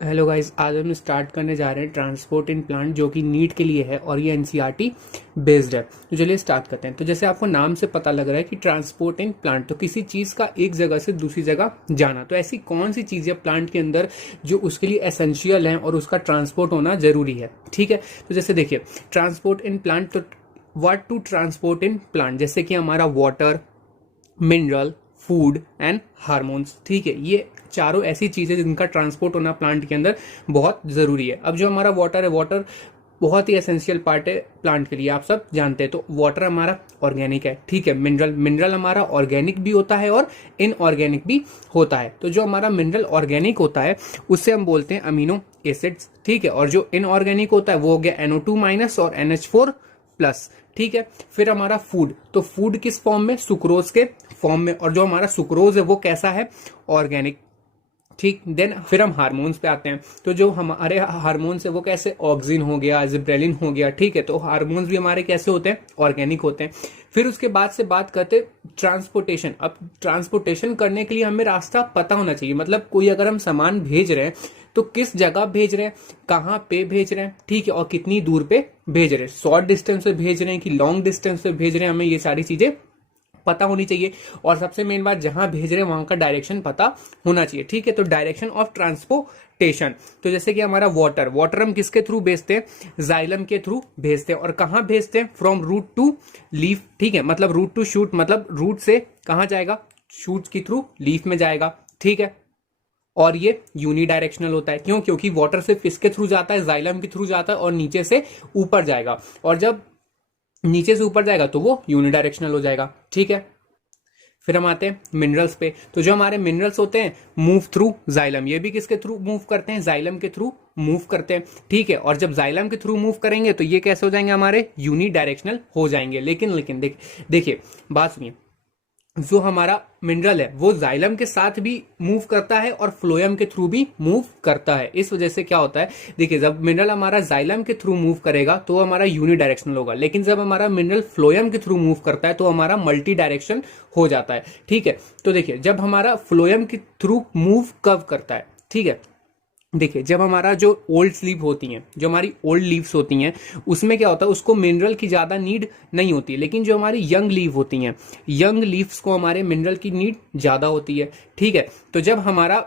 Hello guys, आज हम start करने जा रहे हैं ट्रांसपोर्ट इन प्लांट जो कि नीट के लिए है और ये एनसीईआरटी बेस्ड है। तो चलिए स्टार्ट करते हैं। तो जैसे आपको नाम से पता लग रहा है कि ट्रांसपोर्ट इन प्लांट, तो किसी चीज का एक जगह से दूसरी जगह जाना। तो ऐसी कौन सी चीज है प्लांट के अंदर जो उसके लिए एसेंशियल है और उसका ट्रांसपोर्ट होना जरूरी है। ठीक है, तो जैसे देखिए ट्रांसपोर्ट इन प्लांट, तो what to transport in plant, जैसे कि हमारा water, mineral, food and hormones. ठीक है, ये चारों ऐसी चीजें जिनका ट्रांसपोर्ट होना प्लांट के अंदर बहुत जरूरी है। अब जो हमारा वाटर है, वाटर बहुत ही एसेंशियल पार्ट है प्लांट के लिए, आप सब जानते हैं। तो वाटर हमारा ऑर्गेनिक है। ठीक है, मिनरल, मिनरल हमारा ऑर्गेनिक भी होता है और इनऑर्गेनिक भी होता है। तो जो हमारा मिनरल ऑर्गेनिक होता है उससे हम बोलते हैं अमीनो एसिड्स। ठीक है, और जो इनऑर्गेनिक होता है वो हो गया NO2- और NH4+। ठीक है, फिर हमारा फूड, तो फूड किस फॉर्म में, सुक्रोज के फॉर्म में, और जो हमारा सुक्रोज है वो कैसा है, ऑर्गेनिक। ठीक, देन फिर हम हार्मोन्स पे आते हैं। तो जो हमारे हार्मोन्स है वो कैसे, ऑक्सिन हो गया, जिब्रेलिन हो गया। ठीक है, तो हार्मोन्स भी हमारे कैसे होते हैं, ऑर्गेनिक होते हैं। फिर उसके बाद से बात करते ट्रांसपोर्टेशन। अब ट्रांसपोर्टेशन करने के लिए हमें रास्ता पता होना चाहिए। मतलब कोई अगर हम सामान भेज रहे हैं तो किस जगह भेज रहे हैं, कहाँ पे भेज रहे हैं, ठीक है, और कितनी दूर पे भेज रहे हैं, शॉर्ट डिस्टेंस पे भेज रहे हैं कि लॉन्ग डिस्टेंस पे भेज रहे हैं, हमें ये सारी चीजें पता होनी चाहिए। और सबसे मेन बात, जहां भेज रहे हैं वहां का डायरेक्शन पता होना चाहिए। ठीक है, तो डायरेक्शन ऑफ ट्रांसपोर्टेशन, तो जैसे कि हमारा वाटर, वाटर हम किसके थ्रू भेजते हैं, जाइलम के थ्रू भेजते हैं। और कहां भेजते हैं, फ्रॉम रूट टू लीफ। ठीक है, मतलब रूट टू शूट, मतलब रूट से कहां जाएगा, शूट के थ्रू लीफ में जाएगा। ठीक है, और ये यूनी डायरेक्शनल होता है। क्यों, क्योंकि वाटर से किसके थ्रू जाता है, जाइलम के थ्रू जाता है और नीचे से ऊपर जाएगा। और जब नीचे से ऊपर जाएगा तो वो यूनिडायरेक्शनल हो जाएगा। ठीक है, फिर हम आते हैं मिनरल्स पे। तो जो हमारे मिनरल्स होते हैं, मूव थ्रू जाइलम, ये भी किसके थ्रू मूव करते हैं, जाइलम के थ्रू मूव करते हैं। ठीक है, और जब जाइलम के थ्रू मूव करेंगे तो ये कैसे हो जाएंगे, हमारे यूनी डायरेक्शनल हो जाएंगे। लेकिन लेकिन देखिए बात सुनिए, जो हमारा मिनरल है वो जाइलम के साथ भी मूव करता है और फ्लोएम के थ्रू भी मूव करता है। इस वजह से क्या होता है, देखिए जब मिनरल हमारा जाइलम के थ्रू मूव करेगा तो हमारा यूनी डायरेक्शनल होगा। लेकिन जब हमारा मिनरल फ्लोएम के थ्रू मूव करता है तो हमारा मल्टी डायरेक्शन हो जाता है। ठीक है, तो देखिए जब हमारा फ्लोएम के थ्रू मूव कब करता है, ठीक है, देखिए जब हमारा जो ओल्ड स्लीव होती हैं, जो हमारी ओल्ड लीव्स होती हैं, उसमें क्या होता है, उसको मिनरल की ज्यादा नीड नहीं होती है। लेकिन जो हमारी यंग लीव होती हैं, यंग लीव्स को हमारे मिनरल की नीड ज्यादा होती है। ठीक है, तो जब हमारा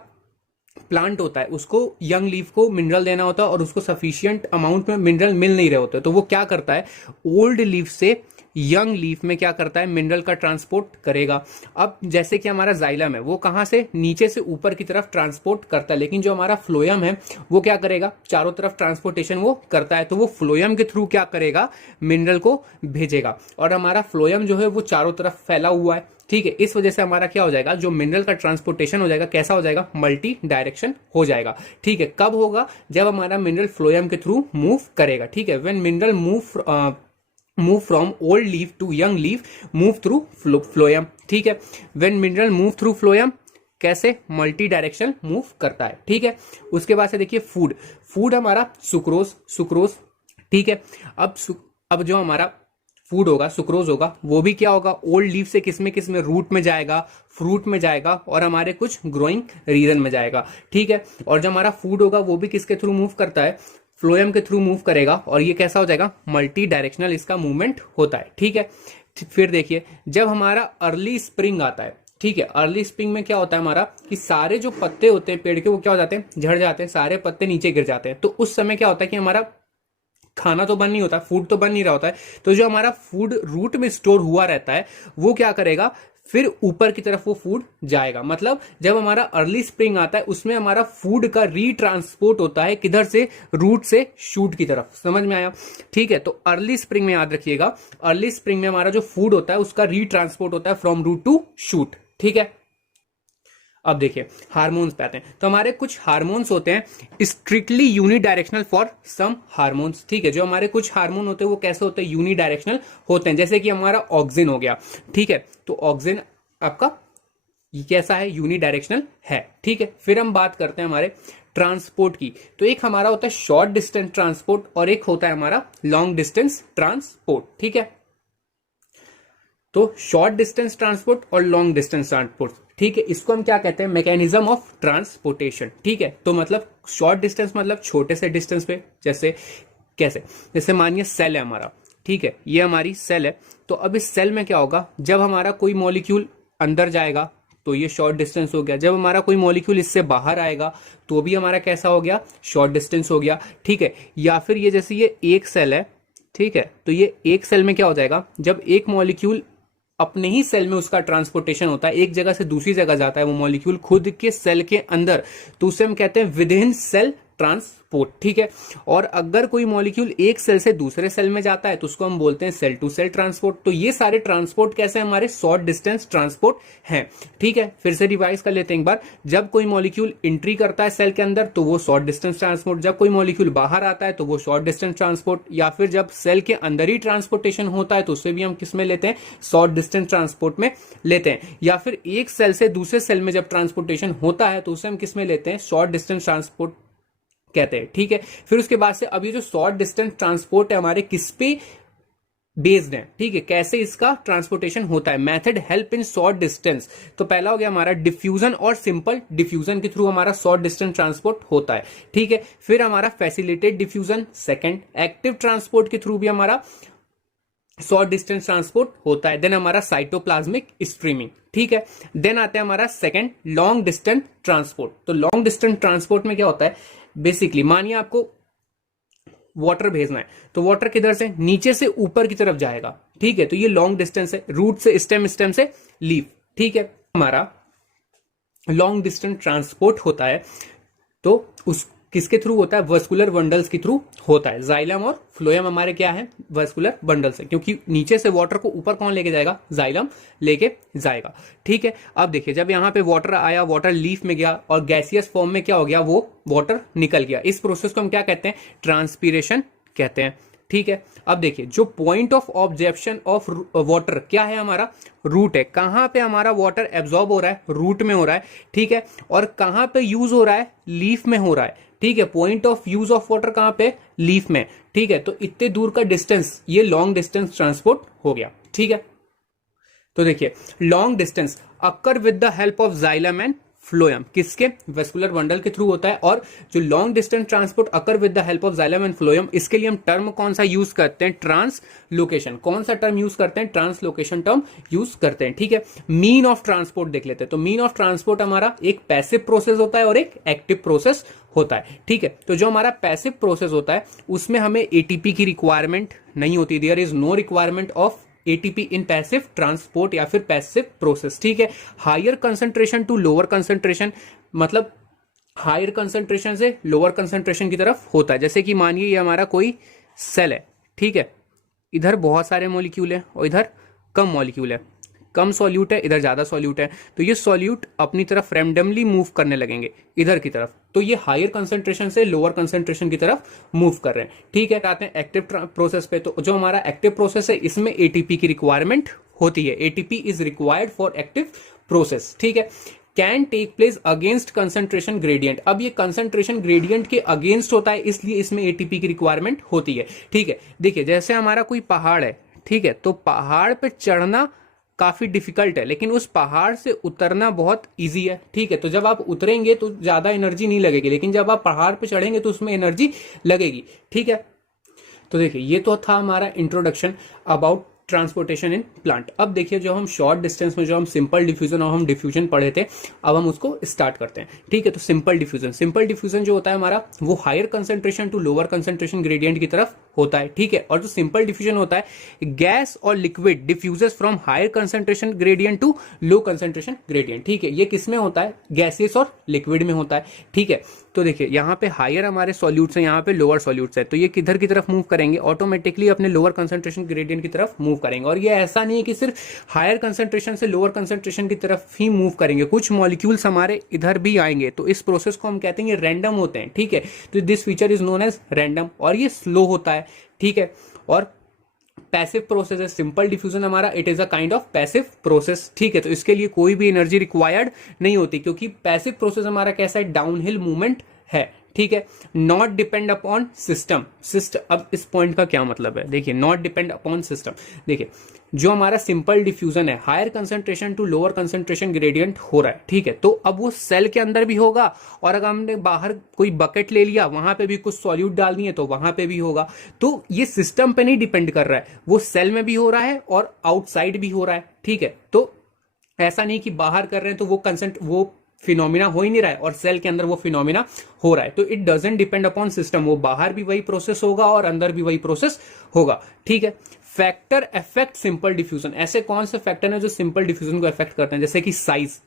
प्लांट होता है उसको यंग लीफ को मिनरल देना होता है और उसको सफिशियंट अमाउंट में मिनरल मिल नहीं रहे होते, तो वो क्या करता है, ओल्ड लीफ से यंग लीफ में क्या करता है, मिनरल का ट्रांसपोर्ट करेगा। अब जैसे कि हमारा जाइलम है वो कहां से, नीचे से ऊपर की तरफ ट्रांसपोर्ट करता है। लेकिन जो हमारा फ्लोएम है वो क्या करेगा, चारों तरफ ट्रांसपोर्टेशन वो करता है। तो वो फ्लोएम के थ्रू क्या करेगा, मिनरल को भेजेगा। और हमारा फ्लोएम जो है वो चारों तरफ फैला हुआ है। ठीक है, इस वजह से हमारा क्या हो जाएगा, जो मिनरल का ट्रांसपोर्टेशन हो जाएगा, कैसा हो जाएगा, मल्टी डायरेक्शन हो जाएगा। ठीक है, कब होगा, जब हमारा मिनरल फ्लोएम के थ्रू मूव करेगा। ठीक है, when mineral move from old leaf to young leaf, move through phloem. ठीक है, when mineral move through phloem, कैसे, मल्टी डायरेक्शन मूव करता है। ठीक है, उसके बाद से देखिए फूड, फूड हमारा सुक्रोज, सुक्रोज। ठीक है, अब जो हमारा फूड होगा, सुक्रोज होगा, वो भी क्या होगा, ओल्ड लीफ से किसमें रूट में जाएगा, फ्रूट में जाएगा और हमारे कुछ ग्रोइंग रीजन में जाएगा। ठीक है, और जो हमारा फूड होगा वो भी किसके थ्रू मूव करता है, फ्लोएम के थ्रू मूव करेगा और ये कैसा हो जाएगा, मल्टी डायरेक्शनल इसका मूवमेंट होता है। ठीक है, फिर देखिए जब हमारा अर्ली स्प्रिंग आता है, ठीक है, अर्ली स्प्रिंग में क्या होता है हमारा, कि सारे जो पत्ते होते हैं पेड़ के वो क्या हो जाते हैं, झड़ जाते हैं, सारे पत्ते नीचे गिर जाते हैं। तो उस समय क्या होता है कि हमारा खाना तो बन नहीं होता, फूड तो बन नहीं रहा होता है। तो जो हमारा फूड रूट में स्टोर हुआ रहता है वो क्या करेगा, फिर ऊपर की तरफ वो फूड जाएगा। मतलब जब हमारा अर्ली स्प्रिंग आता है उसमें हमारा फूड का रीट्रांसपोर्ट होता है, किधर से, रूट से शूट की तरफ। समझ में आया। ठीक है, तो अर्ली स्प्रिंग में याद रखिएगा, अर्ली स्प्रिंग में हमारा जो फूड होता है उसका रीट्रांसपोर्ट होता है फ्रॉम रूट टू शूट। ठीक है, अब देखिए हार्मोन्स पे आते हैं। तो हमारे कुछ हार्मोन्स होते हैं strictly unidirectional for some hormones. ठीक है, जो हमारे कुछ हार्मोन होते हैं वो कैसे होते हैं, यूनी डायरेक्शनल होते हैं। जैसे कि हमारा ऑक्सिन हो गया। ठीक है, तो ऑक्सिन आपका ये कैसा है, यूनी डायरेक्शनल है। ठीक है, फिर हम बात करते हैं हमारे ट्रांसपोर्ट की। तो एक हमारा होता है शॉर्ट डिस्टेंस ट्रांसपोर्ट और एक होता है हमारा लॉन्ग डिस्टेंस ट्रांसपोर्ट। ठीक है, तो शॉर्ट डिस्टेंस ट्रांसपोर्ट और लॉन्ग डिस्टेंस ट्रांसपोर्ट, ठीक है, इसको हम क्या कहते हैं, मैकेनिज्म ऑफ ट्रांसपोर्टेशन। ठीक है, तो मतलब शॉर्ट डिस्टेंस मतलब छोटे से डिस्टेंस पे, जैसे कैसे, जैसे मानिए सेल है हमारा, ठीक है, ये हमारी सेल है। तो अब इस सेल में क्या होगा, जब हमारा कोई मॉलिक्यूल अंदर जाएगा तो ये शॉर्ट डिस्टेंस हो गया, जब हमारा कोई मॉलिक्यूल इससे बाहर आएगा तो भी हमारा कैसा हो गया, शॉर्ट डिस्टेंस हो गया। ठीक है, या फिर ये जैसे ये एक सेल है, ठीक है, तो ये एक सेल में क्या हो जाएगा, जब एक मॉलिक्यूल अपने ही सेल में उसका ट्रांसपोर्टेशन होता है, एक जगह से दूसरी जगह जाता है वो मॉलिक्यूल खुद के सेल के अंदर, तो उसे हम कहते हैं विद इन सेल ट्रांसपोर्ट। ठीक है, और अगर कोई मॉलिक्यूल एक सेल से दूसरे सेल में जाता है तो उसको हम बोलते हैं सेल टू सेल ट्रांसपोर्ट। तो ये सारे ट्रांसपोर्ट कैसे हमारे शॉर्ट डिस्टेंस ट्रांसपोर्ट हैं। ठीक है, फिर से रिवाइज कर लेते हैं एक बार। जब कोई मॉलिक्यूल एंट्री करता है सेल के अंदर तो वो शॉर्ट डिस्टेंस ट्रांसपोर्ट, जब कोई मॉलिक्यूल बाहर आता है तो वो शॉर्ट डिस्टेंस ट्रांसपोर्ट, या फिर जब सेल के अंदर ही ट्रांसपोर्टेशन होता है तो उसे भी हम किस में लेते हैं, शॉर्ट डिस्टेंस ट्रांसपोर्ट में लेते हैं। या फिर एक सेल से दूसरे सेल में जब ट्रांसपोर्टेशन होता है तो उसे हम किस में लेते हैं, शॉर्ट डिस्टेंस ट्रांसपोर्ट कहते हैं। ठीक है, फिर उसके बाद से अभी जो शॉर्ट डिस्टेंस ट्रांसपोर्ट है हमारे किस पे बेस्ड है, ठीक है, कैसे इसका ट्रांसपोर्टेशन होता है, method help in short distance. तो पहला हो गया हमारा डिफ्यूजन और सिंपल डिफ्यूजन के थ्रू हमारा शॉर्ट डिस्टेंस ट्रांसपोर्ट होता है। ठीक है, फिर हमारा facilitated diffusion, second active transport के थ्रू भी हमारा शॉर्ट डिस्टेंस ट्रांसपोर्ट होता है। देन हमारा साइटोप्लाज्मिक स्ट्रीमिंग। ठीक है, देन आता है हमारा सेकंड लॉन्ग डिस्टेंस ट्रांसपोर्ट। तो लॉन्ग डिस्टेंस ट्रांसपोर्ट में क्या होता है, बेसिकली मानिए आपको वाटर भेजना है तो वाटर किधर से, नीचे से ऊपर की तरफ जाएगा। ठीक है, तो ये लॉन्ग डिस्टेंस है, रूट से स्टेम, स्टेम से लीफ। ठीक है, हमारा लॉन्ग डिस्टेंस ट्रांसपोर्ट होता है तो उस किसके थ्रू होता है, वस्कुलर बंडल्स के थ्रू होता है। जाइलम और फ्लोएम हमारे क्या है, वस्कुलर बंडल्स है, क्योंकि नीचे से वाटर को ऊपर कौन लेके जाएगा, जाइलम लेके जाएगा। ठीक है, अब देखिए जब यहाँ पे वाटर आया, वाटर लीफ में गया और गैसियस फॉर्म में क्या हो गया, वो वाटर निकल गया। इस प्रोसेस को हम क्या कहते हैं, ट्रांसपीरेशन कहते हैं। ठीक है, अब देखिए जो point of objection of water क्या है हमारा, रूट है। कहां पे हमारा वाटर एब्जॉर्ब हो रहा है, रूट में हो रहा है। ठीक है, और कहां पे यूज हो रहा है, लीफ में हो रहा है। ठीक है, point of use of water कहां पे, लीफ में। ठीक है, तो इतने दूर का डिस्टेंस ये लॉन्ग डिस्टेंस ट्रांसपोर्ट हो गया। ठीक है, तो देखिए long distance occur with the help of xylem and phloem, किसके, वेस्कुलर बंडल के थ्रू होता है। और जो long distance transport occur with the help of xylem and phloem, इसके लिए हम टर्म कौन सा यूज करते हैं, ट्रांसलोकेशन। कौन सा टर्म यूज करते हैं, ट्रांसलोकेशन टर्म यूज करते हैं। ठीक है, मीन ऑफ ट्रांसपोर्ट देख लेते हैं। तो मीन ऑफ ट्रांसपोर्ट हमारा एक पैसिव प्रोसेस होता है और एक एक्टिव प्रोसेस होता है। ठीक है, तो जो हमारा पैसिव प्रोसेस होता है उसमें हमें एटीपी की रिक्वायरमेंट नहीं होती, there is no requirement of ATP in passive transport या फिर पैसिव प्रोसेस। ठीक है, higher concentration to lower concentration, मतलब हायर कंसंट्रेशन से लोअर कंसंट्रेशन की तरफ होता है। जैसे कि मानिए ये हमारा कोई सेल है, ठीक है, इधर बहुत सारे मॉलिक्यूल है और इधर कम मॉलिक्यूल है, कम सॉल्यूट है, इधर ज्यादा सॉल्यूट है, तो ये सॉल्यूट अपनी तरफ रैंडमली मूव करने लगेंगे इधर की तरफ, तो ये हायर कंसंट्रेशन से लोअर कंसंट्रेशन की तरफ मूव कर रहे हैं। ठीक है, आते हैं एक्टिव प्रोसेस पे। तो जो हमारा एक्टिव प्रोसेस है इसमें एटीपी की रिक्वायरमेंट होती है, ATP is required for active process. ठीक है, can take place against concentration gradient. अब ये कंसंट्रेशन ग्रेडियंट के अगेंस्ट होता है, इसलिए इसमें एटीपी की रिक्वायरमेंट होती है। ठीक है, देखिए जैसे हमारा कोई पहाड़ है, ठीक है, तो पहाड़ पे चढ़ना काफी डिफिकल्ट है लेकिन उस पहाड़ से उतरना बहुत इजी है। ठीक है, तो जब आप उतरेंगे तो ज्यादा एनर्जी नहीं लगेगी, लेकिन जब आप पहाड़ पे चढ़ेंगे तो उसमें एनर्जी लगेगी। ठीक है, तो देखिए ये तो था हमारा introduction about transportation in plant. अब देखिए जो हम शॉर्ट डिस्टेंस में जो हम सिंपल डिफ्यूजन और हम डिफ्यूजन पढ़े थे, अब हम उसको स्टार्ट करते हैं। ठीक है, तो सिंपल डिफ्यूजन जो होता है हमारा वो higher concentration to lower concentration gradient की तरफ होता है। ठीक है, और जो सिंपल डिफ्यूजन होता है गैस और liquid diffuses from higher concentration gradient to low concentration gradient. ठीक है, ये किस में होता है, गैसेस और लिक्विड में होता है। ठीक है, तो देखिए यहाँ पे हायर हमारे सॉल्यूट्स हैं, यहाँ पे लोअर सॉल्यूट्स है, तो ये किधर की तरफ मूव करेंगे, ऑटोमेटिकली अपने लोअर कंसंट्रेशन ग्रेडियंट की तरफ मूव करेंगे। और ये ऐसा नहीं है कि सिर्फ हायर कंसंट्रेशन से लोअर कंसंट्रेशन की तरफ ही मूव करेंगे, कुछ मॉलिक्यूल्स हमारे इधर भी आएंगे, तो इस प्रोसेस को हम कहते हैं ये रैंडम होते हैं। ठीक है, तो this feature is known as random और ये स्लो होता है। ठीक है, और पैसिव प्रोसेस है सिंपल डिफ्यूजन हमारा, it is a kind of passive process. ठीक है, तो इसके लिए कोई भी एनर्जी रिक्वायर्ड नहीं होती, क्योंकि पैसिव प्रोसेस हमारा कैसा है, डाउनहिल मूवमेंट है। ठीक है, नॉट डिपेंड अपॉन सिस्टम। अब इस पॉइंट का क्या मतलब है, देखिए नॉट डिपेंड अपॉन सिस्टम। देखिए जो हमारा सिंपल डिफ्यूजन है, higher concentration to lower concentration gradient हो रहा है, ठीक है। तो अब वो सेल के अंदर भी होगा, और अगर हमने बाहर कोई बकेट ले लिया, वहां पे भी कुछ सॉल्यूट डालनी है तो वहां पे भी होगा। तो ये सिस्टम पे नहीं डिपेंड कर रहा है, वो सेल में भी हो रहा है और आउटसाइड भी हो रहा है, ठीक है। तो ऐसा नहीं कि बाहर कर रहे हैं तो वो फिनोमिना हो ही नहीं रहा है और सेल के अंदर वो फिनोमिना हो रहा है। तो it doesn't depend upon system, वो बाहर भी वही प्रोसेस होगा और अंदर भी वही प्रोसेस होगा, ठीक है। फैक्टर अफेक्ट सिंपल डिफ्यूजन, ऐसे कौन से फैक्टर हैं जो सिंपल डिफ्यूजन को अफेक्ट करते हैं? जैसे कि साइज,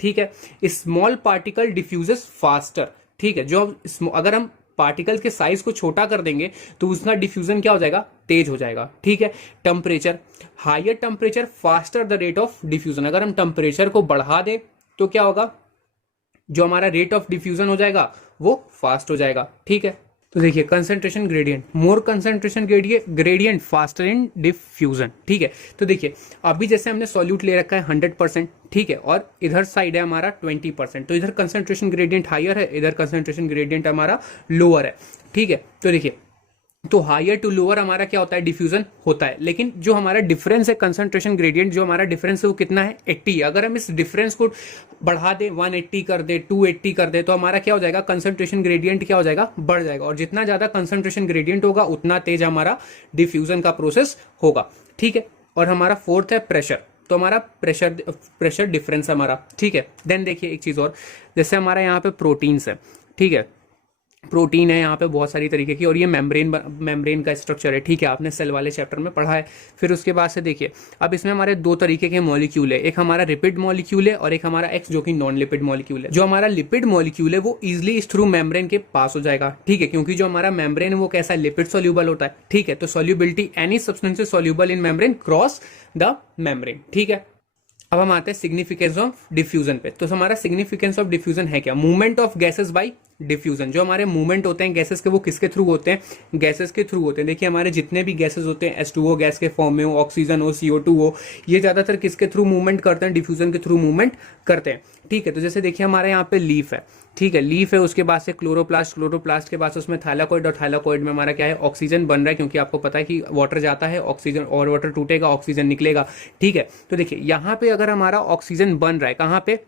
ठीक है, स्मॉल पार्टिकल डिफ्यूजेस फास्टर, ठीक है। जो अगर हम पार्टिकल के साइज को छोटा कर देंगे तो उसका डिफ्यूजन क्या हो जाएगा? तेज हो जाएगा, ठीक है। Temperature, higher temperature faster the rate of diffusion, अगर हम टेम्परेचर को बढ़ा दे तो क्या होगा? जो हमारा रेट ऑफ डिफ्यूजन हो जाएगा वो फास्ट हो जाएगा, ठीक है। तो देखिए concentration gradient, more concentration gradient faster in diffusion, ठीक है। तो देखिए अभी जैसे हमने सॉल्यूट ले रखा है 100%, ठीक है, और इधर साइड है हमारा 20%, तो इधर कंसंट्रेशन ग्रेडियंट हायर है, इधर कंसंट्रेशन ग्रेडियंट हमारा लोअर है, ठीक है। तो देखिए तो हायर टू लोअर हमारा क्या होता है? डिफ्यूजन होता है। लेकिन जो हमारा डिफरेंस है कंसंट्रेशन ग्रेडियंट, जो हमारा डिफरेंस है वो कितना है? 80। अगर हम इस डिफरेंस को बढ़ा दें, 180 कर दे, 280 कर दे, तो हमारा क्या हो जाएगा? कंसंट्रेशन ग्रेडियंट क्या हो जाएगा? बढ़ जाएगा। और जितना ज्यादा कंसंट्रेशन ग्रेडियंट होगा उतना तेज हमारा डिफ्यूजन का प्रोसेस होगा, ठीक है। और हमारा फोर्थ है प्रेशर, तो हमारा प्रेशर डिफरेंस हमारा, ठीक है। देन देखिए एक चीज और, जैसे हमारा यहाँ पे प्रोटीन्स है, ठीक है, प्रोटीन है यहाँ पे बहुत सारी तरीके की, और ये मेम्ब्रेन का स्ट्रक्चर है, ठीक है, आपने सेल वाले चैप्टर में पढ़ा है। फिर उसके बाद से देखिए अब इसमें हमारे दो तरीके के मॉलिक्यूल है, एक हमारा लिपिड मॉलिक्यूल है और एक हमारा एक्स जो कि नॉन लिपिड मॉलिक्यूल है। जो हमारा लिपिड मॉलिक्यूल है वो इजिली थ्रू मेम्ब्रेन के पास हो जाएगा, ठीक है, क्योंकि जो हमारा मेम्ब्रेन है वो कैसा लिपिड सोल्यूबल होता है, ठीक है। तो solubility, any substance soluble in membrane cross the membrane, ठीक है। अब हम आते हैं सिग्निफिकेंस ऑफ डिफ्यूजन पे। तो हमारा सिग्निफिकेंस ऑफ डिफ्यूजन है क्या? Movement of gases bye diffusion. जो हमारे मूवमेंट होते हैं गैसेस के वो किसके थ्रू होते हैं? गैसेस के थ्रू होते हैं। देखिए हमारे जितने भी गैसेस होते हैं, H2O गैस के फॉर्म में हो, ऑक्सीजन हो, CO2 हो, ये ज्यादातर किसके थ्रू मूवमेंट करते हैं? डिफ्यूजन के थ्रू मूवमेंट करते हैं, ठीक है। तो जैसे देखिए हमारे यहाँ पे लीफ है, ठीक है, लीफ है, उसके बाद से क्लोरोप्लास्ट के बाद उसमें थाइलाकोइड, और थाइलाकोइड में हमारा क्या है? ऑक्सीजन बन रहा है, क्योंकि आपको पता है कि वाटर जाता है, ऑक्सीजन और वाटर टूटेगा, ऑक्सीजन निकलेगा, ठीक है। तो देखिए यहाँ पे अगर हमारा ऑक्सीजन बन रहा है, कहाँ पे?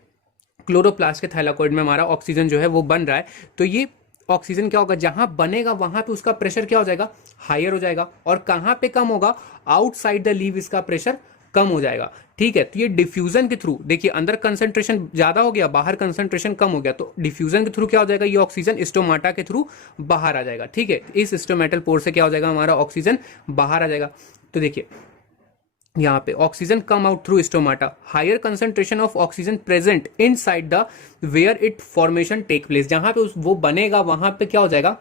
क्लोरोप्लास्ट के थाइलाकोइड में हमारा ऑक्सीजन जो है वो बन रहा है, तो ये ऑक्सीजन क्या होगा? जहां बनेगा वहां पे उसका प्रेशर क्या हो जाएगा? हायर हो जाएगा। और कहां पे कम होगा? आउटसाइड द लीव इसका प्रेशर कम हो जाएगा, ठीक है। तो ये डिफ्यूजन के थ्रू, देखिए अंदर कंसंट्रेशन ज्यादा हो गया, बाहर कंसंट्रेशन कम हो गया, तो डिफ्यूजन के थ्रू क्या हो जाएगा? ये ऑक्सीजन स्टोमाटा के थ्रू बाहर आ जाएगा, ठीक है। इस स्टोमेटल पोर से क्या हो जाएगा? हमारा ऑक्सीजन बाहर आ जाएगा। तो देखिए यहाँ पे oxygen come out through stomata, higher concentration of oxygen present inside the where it formation take place, जहां पे वो बनेगा वहां पे क्या हो जाएगा?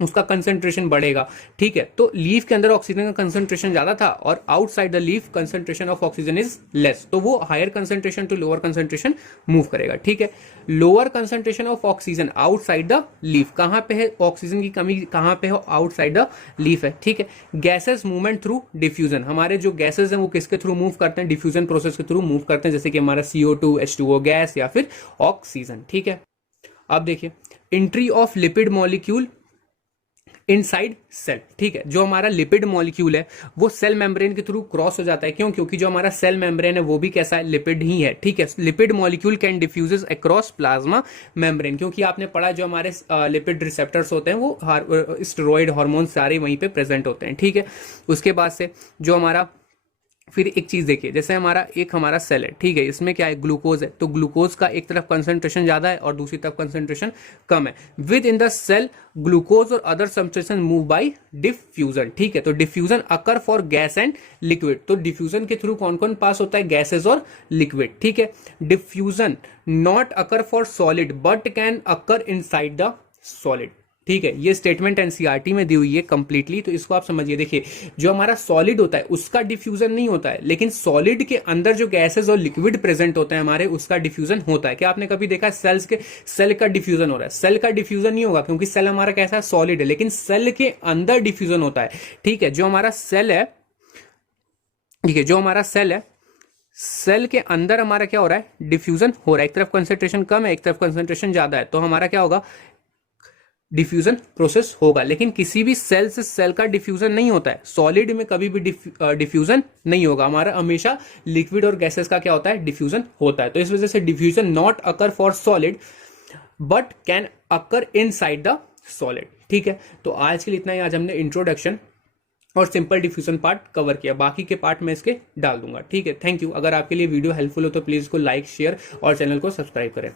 उसका कंसंट्रेशन बढ़ेगा, ठीक है। तो लीफ के अंदर ऑक्सीजन का कंसंट्रेशन ज्यादा था और outside the leaf concentration of oxygen is less, तो वो higher concentration to lower concentration move करेगा, ठीक है। Lower concentration of oxygen outside the leaf, कहां पे है ऑक्सीजन की कमी? कहां पे है? आउटसाइड द लीफ है, ठीक है। गैसेस मूवमेंट थ्रू डिफ्यूजन, हमारे जो गैसेस हैं वो किसके थ्रू मूव करते हैं? डिफ्यूजन प्रोसेस के थ्रू मूव करते हैं, जैसे कि हमारा CO2, H2O गैस या फिर ऑक्सीजन, ठीक है। अब देखिए entry of lipid molecule inside cell, ठीक है। जो हमारा लिपिड मॉलिक्यूल है वो सेल मेम्ब्रेन के थ्रू क्रॉस हो जाता है, क्यों? क्योंकि जो हमारा सेल मेम्ब्रेन है वो भी कैसा है? लिपिड ही है, ठीक है। Lipid molecule can diffuses across plasma membrane, क्योंकि आपने पढ़ा जो हमारे लिपिड रिसेप्टर्स होते हैं वो स्टेरॉइड हार्मोन सारे वहीं पे प्रेजेंट होते हैं, ठीक है। उसके बाद से जो हमारा फिर एक चीज देखिए, जैसे हमारा सेल है, ठीक है, इसमें क्या है? ग्लूकोज है, तो ग्लूकोज का एक तरफ कंसंट्रेशन ज्यादा है और दूसरी तरफ कंसंट्रेशन कम है। Within the cell glucose और other substances move by diffusion, ठीक है। तो diffusion occur for gas and liquid, तो डिफ्यूजन के थ्रू कौन कौन पास होता है? गैसेस और लिक्विड, ठीक है। Diffusion not occur for solid but can occur inside the solid, ठीक है। ये स्टेटमेंट एनसीईआरटी में दी हुई है कंप्लीटली, तो इसको आप समझिए। देखिए जो हमारा सॉलिड होता है उसका डिफ्यूजन नहीं होता है, लेकिन सॉलिड के अंदर जो गैसेस और लिक्विड प्रेजेंट होते हैं हमारे, उसका डिफ्यूजन होता है। क्या आपने कभी देखा है सेल का डिफ्यूजन हो रहा है? सेल का डिफ्यूजन नहीं होगा, क्योंकि सेल हमारा कैसा है? सॉलिड है, लेकिन सेल के अंदर डिफ्यूजन होता है, ठीक है। जो हमारा सेल है, ठीक है, जो हमारा सेल है, सेल के अंदर हमारा क्या हो रहा है? डिफ्यूजन हो रहा है। एक तरफ कंसंट्रेशन कम है, एक तरफ कंसंट्रेशन ज्यादा है, तो हमारा क्या होगा? डिफ्यूजन प्रोसेस होगा, लेकिन किसी भी सेल से सेल का डिफ्यूजन नहीं होता है। सॉलिड में कभी भी डिफ्यूजन नहीं होगा, हमारा हमेशा लिक्विड और गैसेस का क्या होता है, डिफ्यूजन होता है। तो इस वजह से diffusion not occur for solid but can occur inside the solid. ठीक है, तो आज के लिए इतना ही। आज हमने इंट्रोडक्शन और सिंपल डिफ्यूजन पार्ट कवर किया, बाकी के पार्ट मैं इसके डाल दूंगा। ठीक है, थैंक यू। अगर आपके लिए वीडियो हेल्पफुल हो तो प्लीज इसको लाइक, शेयर और चैनल को सब्सक्राइब करें।